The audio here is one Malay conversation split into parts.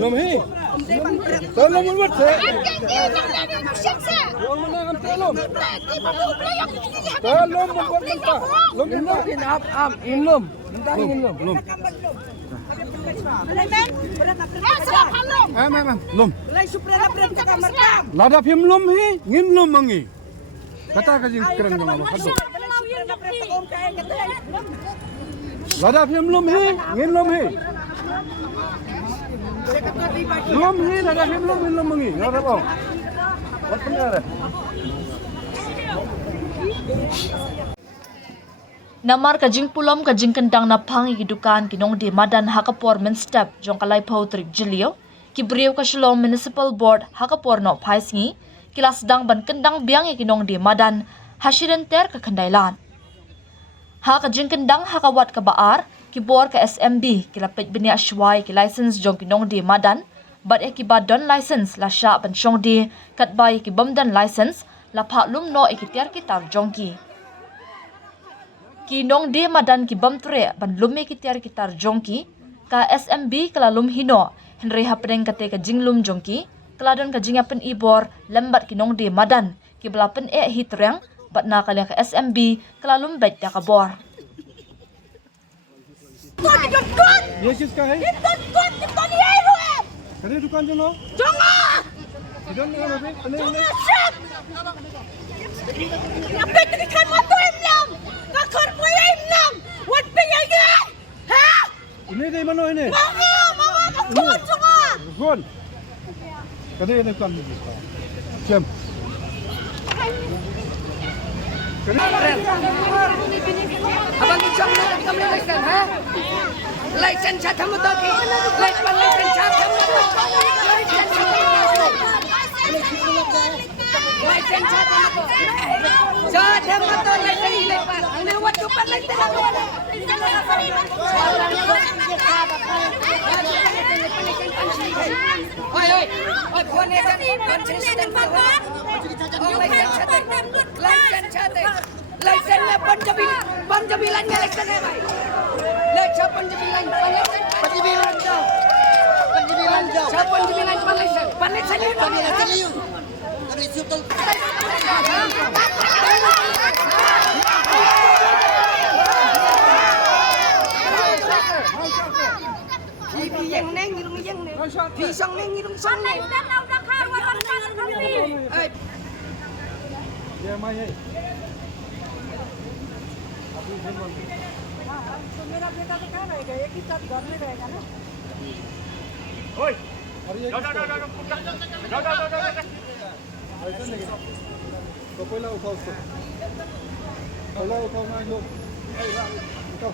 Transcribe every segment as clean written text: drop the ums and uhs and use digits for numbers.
Lumhi. Tolong buat saya. Tolong buat mentah. Lum. Mentah ingin lum. Lum. Lada phim lum hi, ngin lum mangi. Kata kajing keren dengan apa? Lada phim lum hi, ngin lum hi. Lum hi, lada phim lum ngin lum mangi. Ada apa? Apa benar? Namar kajing pulom kajing kendang napang ikidukan kinongdie madan hakapor men step jong kalai pautrik jilio kibriu ka Shillong Municipal Board hakapor no phaisngi kilas dang ban kendang biang ikinongdie madan hasiren ter ka Kyndailad. Ha kajing kendang hakawat ka baar kibor ka SMB kilapet bini aswai ki license jong kinongdie madan bat ekibadon license la sha ban chongdi katbai ki bamdan license la pha lum no ikitiar kitar jongki. Kinong di madan ki bamtre ban lume ki tiar kitar jongki ka SMB kala lum hino henry hapeng kate ka jinglum jongki kala don ka jingapen ibor lembat kinong di madan ki belapen hitreng bat na kala ka SMB kala lum bet ya kabor. ये किसका है? करे दुकान जो नो? इधर नहीं है अबे ini dari mana ini? Gon. Kada ini kan buka. Jam. Abang isang na kami license ha? License sa tamo to ki. License sa tamo to. License sa tamo to. Sa tamo to license ile pa. Ano wat ko pa license ako. Oi oi. Oi phone ni consistent pa. Oh license sa tamo. License sa tamo. License na panjabilan niya license na bay. License panjabilan daw. Sa panjabilan pa license. Panlicense niyo. Panlicense niyo. Yang neng ngirung yang neng. Pisang neng ngirung sang neng. Ya mai hai. मेरा बेटा तो कह रहेगा एक ही साथ घर में रहेगा ना ओए ऐसा नहीं तो पहला उठाओ उसको पहला उठाओ ना लो उठाओ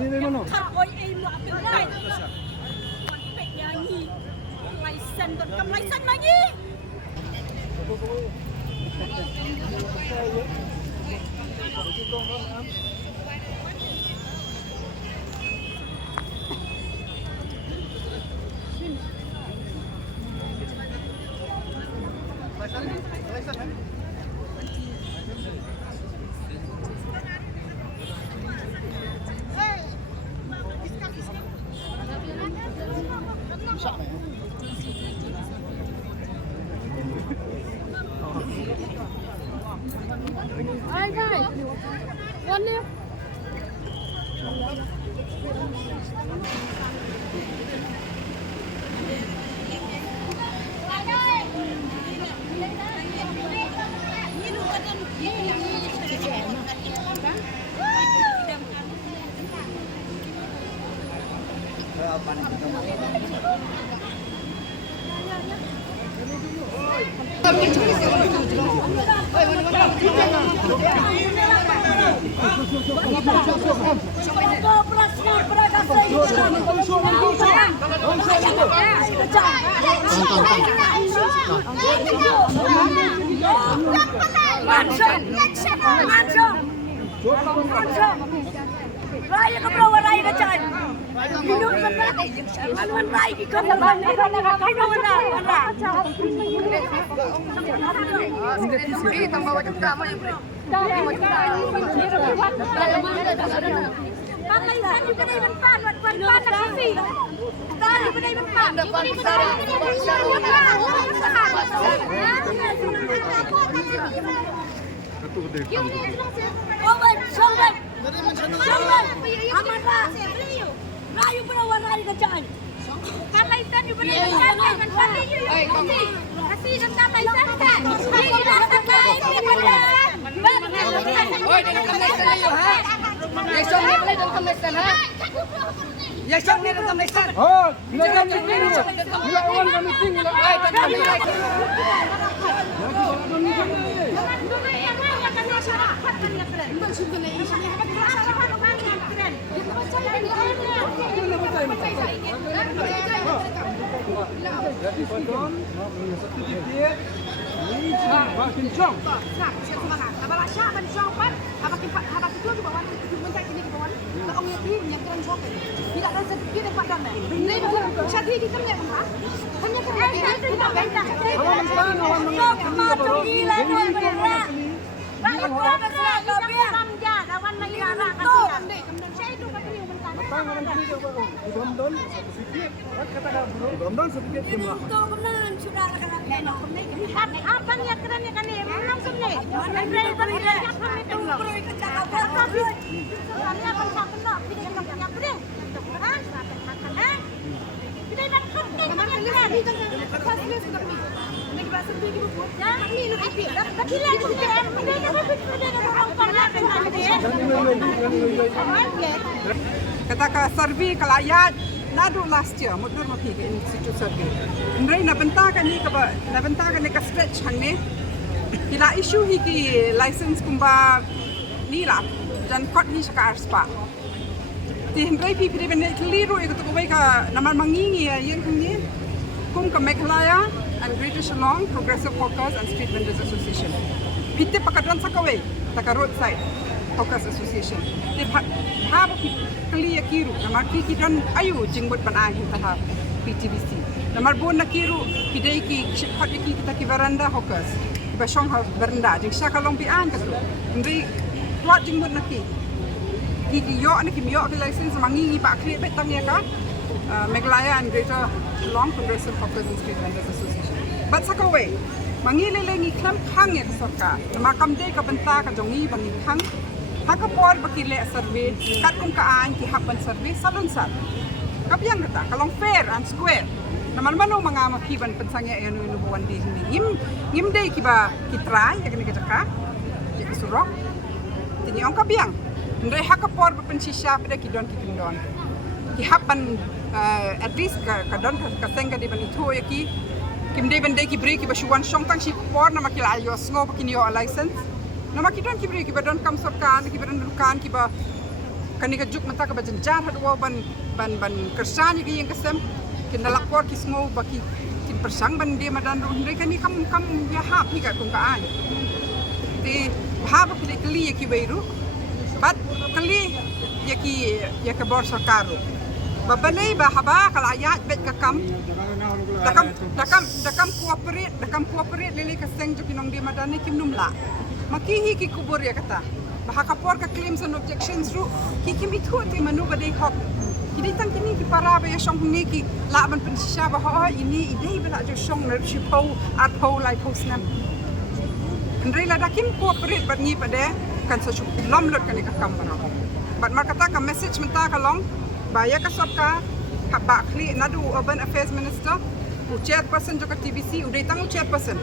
ini mana license còn cầm license mà gì ai đây con đi Raya ke bawah, raya ke jalan. Aluan rai ki kan ban ni kan na kai no na. Ini tambah wajib drama ya, Bre. Kalau ikan juga dah menpan, menpan nak kasi. Tadi juga dah menpan. Owen, Shillong. Shillong. Amara. Rayu berawal hari kerjaan. Kalau ikan juga dah menpan, menpan. Kasi dan kalau ikan kan. Ini dah terkait dengan. Oi, dengan kamera yo ha. Yesong ni boleh dengan kamera ha. Yesong ni dengan kamera. Oh, bilang meeting. Bilang orang kan meeting. Oi, tak kamera. Jadi pardon, sedikit. Ini makin jong. Sedikit jumlah. Abang ya keren ya kan ni, langsung ni. Kata survei kelayat nadu last year mudur mapi ke institute survey. Ndai na bentakan ni ka stretch hang ni. Bila issue hi ki license kumba ni la dan kot hi saka arspa. Ti ndai pi pi ben keliru ikut ko ka naman mangingi ya yang ni kum ka Meghalaya and Greater Shillong Progressive Hawkers and Street Vendors Association. Pitte pakadran sakawe taka roadside Hawkers Association. Ti hab kali kiru namar ki dan ayu jinggut pan ahi taha PTBC namar bon nakiru pidai ki khot ki kita ki veranda hawkers ba shong ha veranda jing shakalong pi an kasu ndri wat jinggut naki ki yo na ki yo ki license mangi ba kri bet tam ya ka Meghalaya and Greater Shillong Progressive Hawkers and Street Vendors Association but sakawe mangi lele ngi klam khang ya sarkar namar kam de ka banta ka jongi bangi khang Hakapor bakile survey kat kung kaan ki hapan survey salon sat. Kapyang kata kalong fair and square. Naman mano mga makiban pansangya ayano inubuan di sini. Ngim day kiba kitray yakni kajaka. Jika surok. Tini ong kapyang. Ndre hakapor pansisya pada kidon kikindon. Ki hapan at least kadon kasenga di banito yaki. Kim day bande ki break kiba shuwan shong tang si por na makila ayos ngo pakinyo license. Nama kita kibri kiba don kam sorkan kiba don dukan kiba kanika juk mata ka bajan jar hadwa ban kersan ki yang kesem Kyndailad por kismo baki kin persang ban dia madan ron dai kani kam ya hap ni ka kung kaan ti hab ki kli ki beiru bat kli ya ka bor sarkaru babalay ba haba kalayat bet ka kam dakam cooperate lili ka seng juk inong di madan ni kim numla makihi ki kubur ya kata bahakapor ka claims and objections ru ki itu ti manu badai hok kini tang kini ki para ba ya shong ni ki la ban pensya ba ha ini idei bela jo shong na shipau atau lai posnam ndrei la dakim cooperate bat ni pade kan sa chup lomlot kan ka kamera bat mar kata ka message menta ka long ba ya ka sorka ka ba kli nadu urban affairs minister u chairperson jo ka TBC udai tang chairperson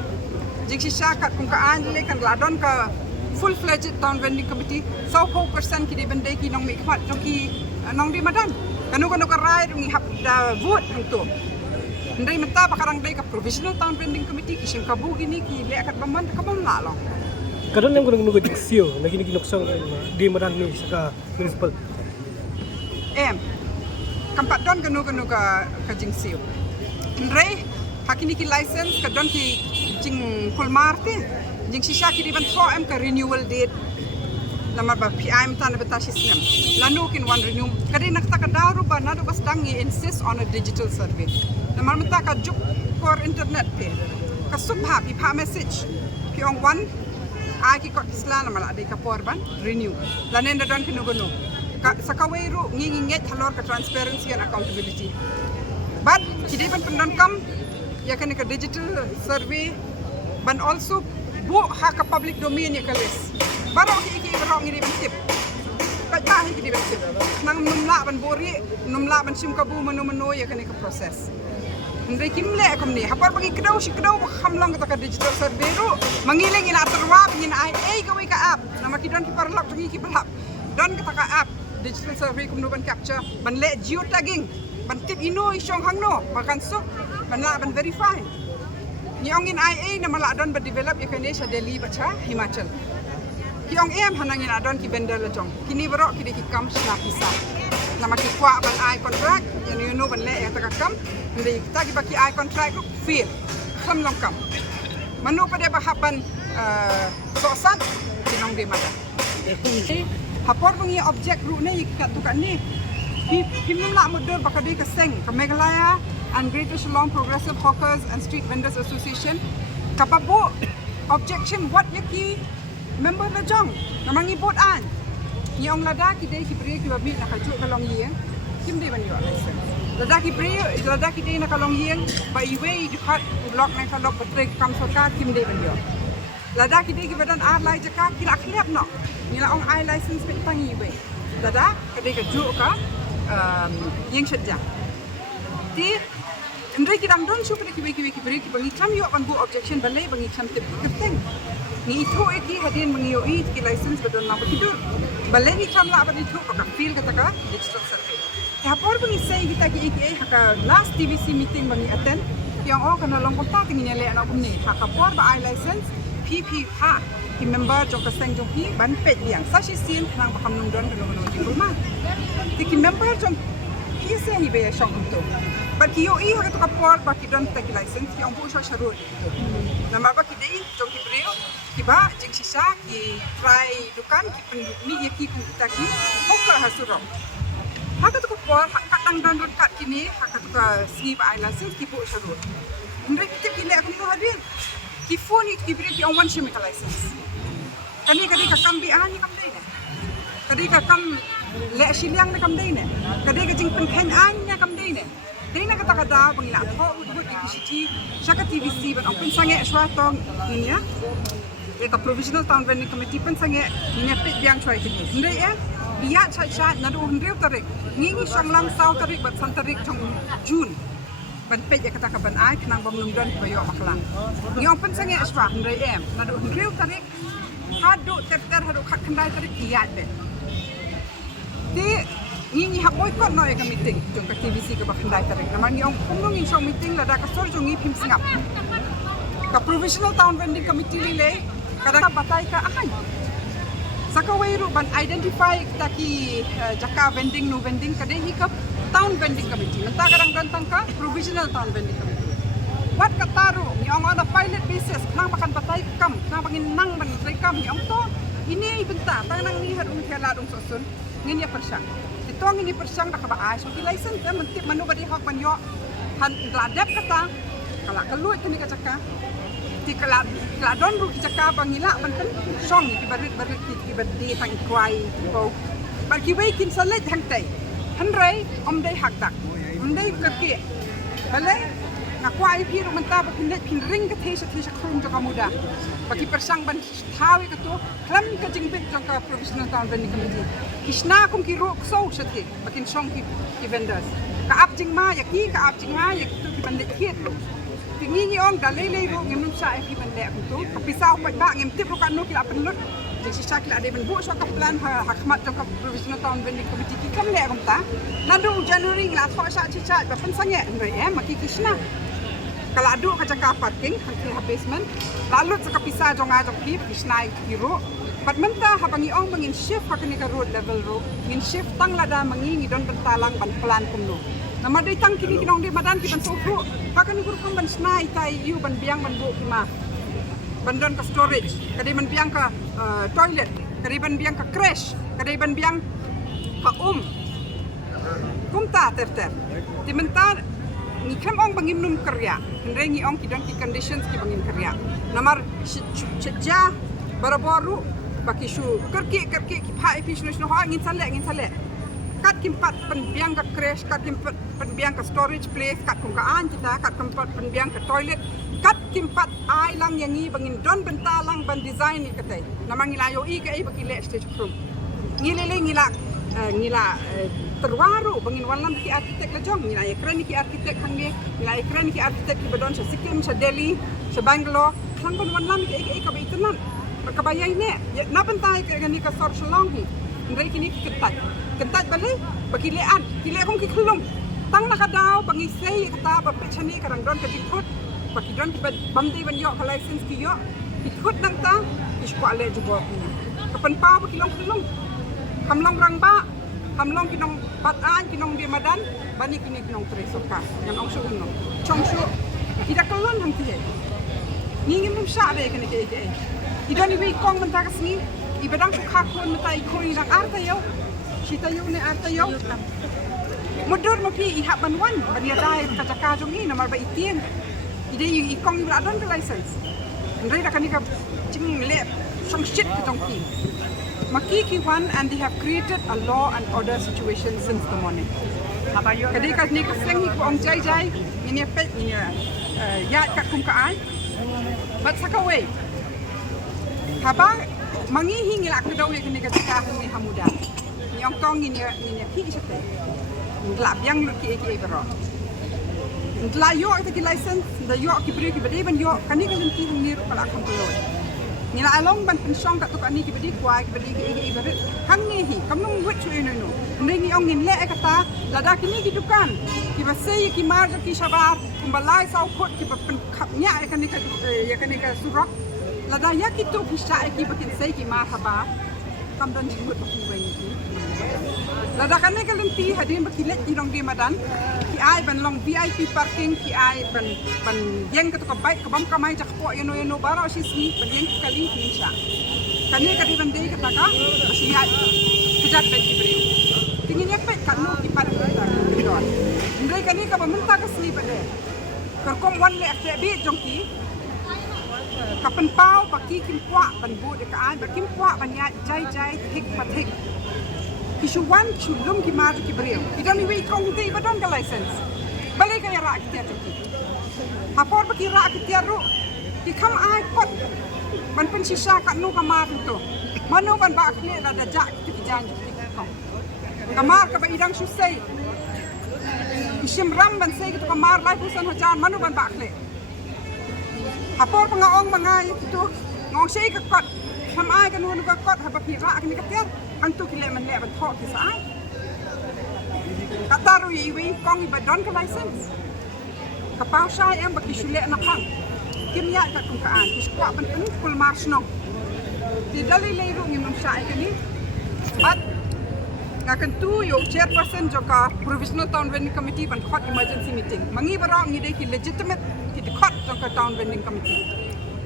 jiksi syakat kung kaan le kan ladon ka full fledged town vending committee 100% ki de bende ki nong mikmat joki nong di madan kanu ka rai ngi hap da vote hang to ndai menta bakarang dai ka provisional town vending committee ki singkabu gini ki le akat baman ka bom la long kadon yang gunung nugo diksio lagi ni kinoksong di madan ni saka municipal kampat don kanu ka jingsio ndai hakini ki license kadon ki jing kulmarte jing sisa ki diban 4M ka renewal date nama ba PI mta na beta system lanu kin one renew kadi nak ta ka daru ba na do bas dangi insist on a digital survey nama mta ka juk for internet pe ka subha pi pha message pi ong one aki ko isla nama la de ka por ban renew lanen da don kin gono ka sakawairu ngi nget halor ka transparency and accountability but kidi ban pendon kam ya kan ka digital survey ban also bu ha ka public domain ya ka list barang iki barang ini bentip kata iki di bentip nang numla ban bori numla ban sim kabu menu ya kan ka proses ndai kimle akom ni hapar bagi kedau hamlang ka digital survey ru mangiling ina terwa ngin ai ka ka app nama kidon ki parlok tungi ki balap don ka app digital survey kum ban capture ban le geotagging ban tip ino isong hangno makan sup ban la ban verify ni ongin ai na mala don ba develop ya kan Asia Delhi bacha Himachal Kiong em hanangin adon ki benda lejong. Kini berok kini ki kam sna pisah. Nama ki kwa ban ai contract, yang you know ban le yang takakam. Hindi kita ki baki ai contract ku fail. Kham long kam. Manu pada bahapan sosan kinong di mata. Hapor bengi objek ru ne ikat tu kan ni. Himnum la mudur bakadi ka seng ka Meghalaya and Greater Shillong Progressive Hawkers and Street Vendors Association. Kapabu objection what yaki member la jong namangi bot an yong lada ki dei ki bre ki babi na kaju kalong yeng kim dei ban yo lada ki dei na kalong yeng ba iwe di khat block na kalok patre kam soka kim dei ban yo lada ki dei ki badan ar lai jaka ki la khlep no ni la ong ai license pe tang iwe lada ka dei ka ju ka yeng shadja ti ndai ki dam don super ki bre ki bangi cham yo ban bu objection balai bangi cham tip keteng ni itu iki hadin mengiyo ki license badon na begitu balai ni chamla abadi itu ka feel kata ka digital survey tapor bengi say kita ki iki haka last TVC meeting bangi attend yang kana long konta tingin le na kumni haka por ba I license PP ha ki member jong ka seng jong hi ban pet yang sa si sin nang ba kam nung don no di rumah ki member jong ki se ni be shong to but ki yo haka to ka por ba ki don ta ki license ki ang bu sha sharut nama ba ki dei jong ki breo kiba jeng sisa ki try dukan ki penduk ni ya ki kita ki hoka hasurok haka tu ko por haka tang dan kat kini haka tu ka snip license ki bu sharut ndai kita ki le aku ni hadir ki phone ki bri ki on one chemical license kani ka kambi ani kam dei ne kadi ka kam le Shillong na kam dei ne kadi ka jing pen khen ani kam dei ne dei na kata kada bangila tho udut ki city shaka TVC ban open sange shwa tong ni ya Eka provisional town vending committee pen sange ninyapit biang choi kini. Ndai iya cha nadu hundriu tarik. Ngingi Shanglang South tarik bat san tarik trong June. Ban pet ya kata kaban ai kenang bom numdan bayo maklang. Ngiong pen sange aswa ndai nadu hundriu tarik. Hadu ter hadu khat kandai tarik iya be. Ti ngingi haboy ko no eka meeting jong ka TVC ka bakandai tarik. Naman ngiong kumung shong meeting lada ka sor jong phim singap. Ka provisional town vending committee lile kadang batai ka akan sakawairu ban identify taki jaka vending no vending kadang hikap town vending committee menta kadang gantang ka provisional town vending committee what kataru ni ang on a pilot basis nang makan batai kam nang bangin nang ban kam ni ang to ini ibenta tanang ni hadung Kyndailad sosun ngin ya persang itong ini persang da ka ba so ki license ka mentip manu badi hak ban yo han ladap kata kala keluar tini ka jaka kala don ru jaka bangila banten song ki barit ki badi tang kwai ko bar ki wei kin salet hang tai hanrai om dai hak dak om dai ka ki bale na kwai pi ru menta ba kin pin ring ka thesa khrum jaka muda baki persang ban thawi ka to klam ka jingbit jaka professional town vending committee kisna kum ki ru so sati bakin song ki vendors ka ap jing ma ya ki ka ap jing ma ya ki to ki ban le ki Tingi ong dalay ro ngem sa ki ban le aku tu kapisaw pa ba ngem tip ro kan no kila penlut jeng sisa kila ade ban bu so ka plan hakmat to ka provisional town vending committee ki kam le kom ta nadu January la tho sa chi cha ba pen sange ndai maki kisna kala adu ka jaka parking ki basement lalu sa kapisa jong a jong ki kisna ki ro pat menta habangi ong mangin shift ka ni ka road level ro ngin shift tang lada mangi don bentalang ban plan kum no nama dai tang kini kinong di madan ki ban sofu hakan guru kam ban snai tai yu ban biang ban bu kima bandon ka storage kadi man biang ka toilet kadai ban biang ka crash, kadai ban biang ka kumta ter ti mentar ni kam ong bangim num kerja ndai ni ong kidang ki conditions ki bangim kerja namar ja baru baki shu kerki ki phai pi shnu ho ngin sale kat kim pat pen biang ka crash kat kim pen biang ka storage place kat kum ka an kita kat kim pat pen biang ka toilet kat kim pat ai lang yang ni bangin don benta lang ban design ni katai namang ilayo I ka baki le stage room ngila terwaru bangin walam ki arkitek la jong ngila ekran ki arkitek hange ngila ekran ki arkitek ki badon sa Sikkim sa Delhi sa Bangalore hang ban walam ki ka baitanan berkabayai ne na pentai ka ni ka sor Shillong hi ndai kini ki kentat balik bagi lean kile kong ki khulum tang na kadaw bangi sei kata ba pechani karang don ka dikut bagi don ki bamdi ban yo ka license ki yo dikut nang ta iskwa le jubo ni kapan pa ba kilong khulum hamlong rang ba hamlong kinong patan kinong di madan bani kini kinong tresoka yang ong shu no chong shu tidak kelon hang tie ngin mum sha de kene ke idoni wi kong man ta kasni ibadang su khakon mata ikoi nang arta yo Cita yun ni ata yun. Mudur mo pi ihap banwan. Bani dai kacaka jong ni namar ba itien. Ide yung ikong yung adon ka license. Ndai na kanika ching le some shit ka jong pi. Makikiwan and they have created a law and order situation since the morning. Kadai ka ni kaseng ni ko ang jay ini pet ini ya ka kum ka ai. But sakaway. Habang mangihingil ak daw ni kanika ka ni hamuda. Yang tong ini pi sate nglap yang lut ki bro ngla yo ki license da yo ki bri ki bade ban yo kani ka lenti ni ru pala kam lo ni la along ban pen song ka to kani ki bade kwai ki bade ki bade hang ni hi kam nong wit chu no ni ong ngin le ka ta lada kini ki dukan ki ba sei ki mar ki shabar kumbalai sau khot ki ba pen khap nya kani ka surok lada ya ki to ki sha ki ba kin sei ki mar haba kam don ni mut ki bai Lada kami kalenti hadim bakilet irong di madan ki ai ban long VIP parking ki ai ban yeng ka to ka bike ka bam kamay jakpo yano baro sismi ban yeng kali insha kani ka di ban dei ka taka basiya kejat ban kibriu tingin yak pet kanu ki par don ndai kani ka bamunta ka sli bade kerkom wan le akte bi jongki kapan pau baki kimpwa ban bu de ka ai bakim kwa ban ya jai hik pathik Kisuan chulum ki mar ki breu. Idoni wi kong ti badon ka license. Balik ka ra ki tiar ki. Hapor ba ki ra ki tiar ru. Ki kam ai kot. Ban pen sisa ka nu ka mar tu. Manu ban ba kle la da ja ki jan ki kong. Kamar ka ba idang susai. Isim ram ban sei ki to kamar lai pusan hajan manu ban ba kle. Hapor pa nga ong mga itu ngong sei ka kot. Kam ai ka nu ka kot ha ba ki ra ki ka tiar. Ang tu kile man le ban thok ki sa ai kataru yi wi kong i badon ka license ka pau sai em ba ki shule na pang kim ya ka kum ka an ki skwa ban pen kul mars no di dali le ru ngim sai ka ni but ngakan tu yo chairperson jo ka provisional town vending committee ban khot emergency meeting mangi barang ni de ki legitimate ki khot jo ka town vending committee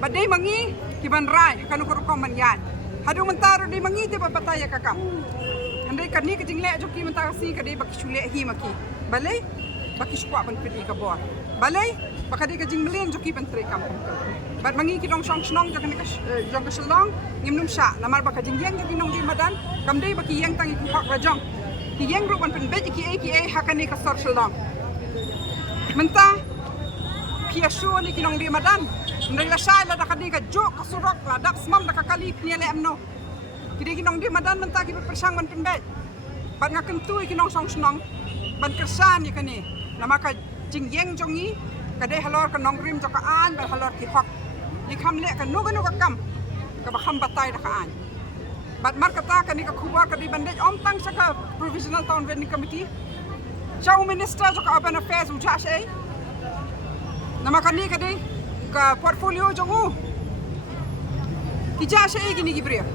but dei mangi ki ban rai kanu ko ko man ya Hadu mentaro di mangi te papataya kakam. Andai kani ka jingle jo ki mentaro si ka di baki chule hi maki. Balai baki skwa ban pedi ka bor. Balai baka di ka jinglen jo ki ban tre kam. Bat mangi ki dong song snong jo ka jong ka Shillong ngimnum sha namar baka jingyeng jo ki nong di madan kam dei baki yeng tangi ki hok rajong. Ki yeng ru ban pen be ki hakani ka sor Shillong. Menta pia shu ni ki nong di madan. Ndai la sai la dakadi ka jo ka surok la dak smam da ka kali pniele amno kidi kinong di madan man ta ki persang man pembe ban nga kentu kinong song snong ban kersan ni kani nama ka jingyeng jongi ka de halor ka nong rim jo ka an ban halor ki hok ni kham le ka nu ka kam ka ba kham batai da ka an bat mar ka ta kani ka khuwa ka di bandej om tang sa ka provisional town vending committee chow minister jo ka urban affairs uja sei nama kani ka di ka portfolio jongu kija sei gini gibria